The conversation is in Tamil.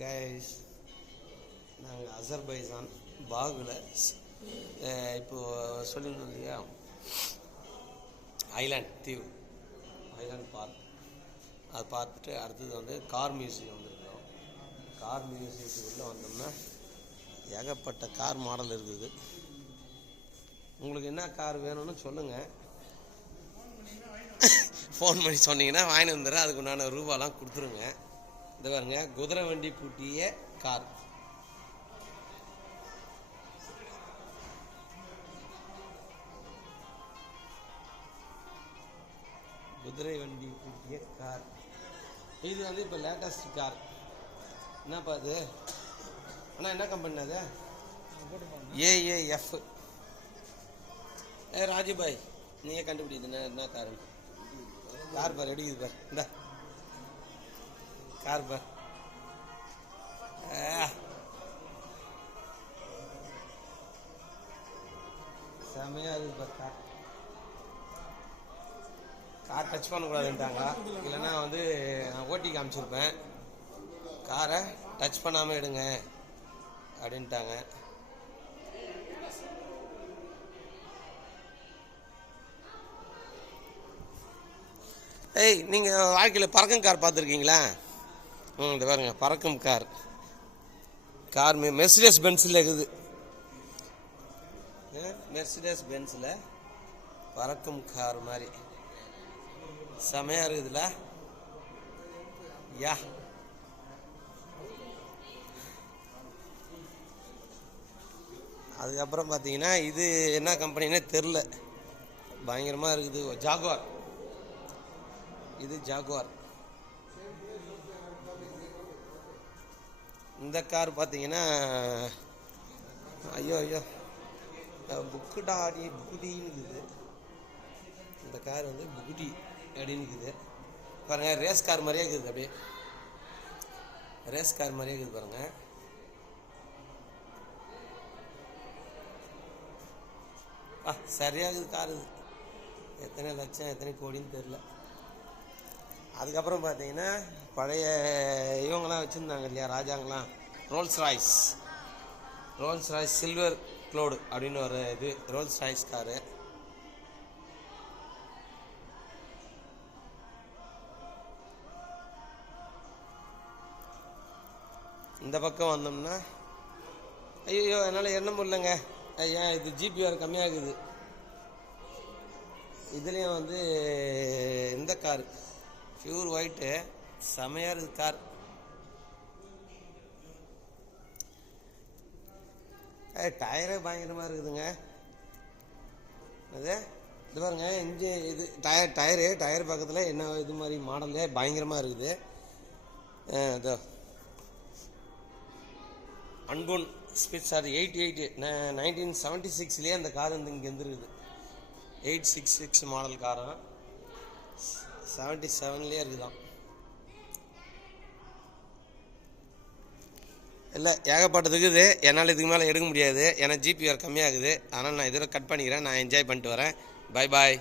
கைஸ், நாங்கள் அசர்பைஜான் பாகுல இப்போது சொல்லியிருந்தோம் இல்லையா, ஐலாண்ட் தீவு, ஐலாண்ட் பார்க். அதை பார்த்துட்டு அடுத்தது வந்து கார் மியூசியம் வந்துருக்கோம். கார் மியூசியத்துக்குள்ளே வந்தோம்னா ஏகப்பட்ட கார் மாடல் இருக்குது. உங்களுக்கு என்ன கார் வேணும்னு சொல்லுங்கள், ஃபோன் பண்ணி சொன்னீங்கன்னா வாங்கி வந்துடுறேன். அதுக்கு உண்டான ரூபாலாம் கொடுத்துருங்க. இந்த பாருங்க, குதிரை வண்டி பூட்டிய கார். குதிரை வண்டி பூட்டிய கார். இது வந்து இப்போ லேட்டஸ்ட் கார். என்னப்பா அது அண்ணா, என்ன கம்பெனி அது? ஏஏஎஃப். ராஜுபாய், நீயே கண்டுபிடிக்குதுண்ணா என்ன காரு? கார் பார், எடுக்குது பார், இந்த கார் பார். செமையா இருக்கு பார் கார். கார் டச் பண்ணக்கூடாதுன்ட்டாங்க, இல்லைன்னா வந்து நான் ஓட்டி காமிச்சிருப்பேன். காரை டச் பண்ணாமல் எடுங்க அப்படின்ட்டாங்க. ஏய், நீங்கள் வாழ்க்கையில் பறக்கும் கார் பார்த்துருக்கீங்களா? இந்த பாருங்க, பறக்கும் கார். கார் மெர்சிடஸ் பென்ஸில் இருக்குது. மெர்சிடஸ் பென்ஸில் பறக்கும் கார் மாதிரி செமையாக இருக்குதுல்ல? யா, அதுக்கப்புறம் பார்த்தீங்கன்னா இது என்ன கம்பெனின்னே தெரில, பயங்கரமாக இருக்குது. ஜாகுவார். இது ஜாகுவார். இந்த கார் பார்த்தீங்கன்னா, ஐயோ ஐயோ, புக்குடாடி புகுடின்னு இருக்குது. இந்த கார் வந்து புகுடி அப்படின்னு இருக்குது பாருங்க. ரேஸ் கார் மாதிரியே இருக்குது, அப்படியே ரேஸ் கார் மாதிரியே இருக்குது பாருங்க. சரியாக இருக்குது கார். இது எத்தனை லட்சம் எத்தனை கோடின்னு தெரில. அதுக்கப்புறம் பார்த்தீங்கன்னா பழைய இவங்களாம் வச்சுருந்தாங்க இல்லையா, ராஜாங்களாம், ரோல்ஸ் ராய்ஸ் சில்வர் க்ளோடு அப்படின்னு ஒரு இது ரோல்ஸ் ராய்ஸ் காரு. இந்த பக்கம் வந்தோம்னா ஐயோ என்னால் எண்ண முடியலங்க. ஏன் இது ஜிபிஆர் கம்மியாகுது. இதுலேயும் வந்து இந்த கார் பியூர் ஒயிட்டு செமையாக இருக்குது கார். டயரே பயங்கரமாக இருக்குதுங்க. அது இது பாருங்க, இது டயர் பக்கத்தில் என்ன இது மாதிரி மாடலே பயங்கரமாக இருக்குது. இதோ அன்கோன் ஸ்பீட் சார் 88 1976லேயே அந்த கார் வந்து இங்கே இருந்துருக்குது. 866 மாடல் காரம் 77லேயே இருக்குதான். இல்லை, ஏகப்பட்டதுக்கு இது என்னால் இதுக்கு மேலே எடுக்க முடியாது, ஏன்னா ஜிபிஆர் கம்மியாகுது. அதனால் நான் இதில் கட் பண்ணிக்கிறேன். நான் என்ஜாய் பண்ணிட்டு வரேன். Bye bye.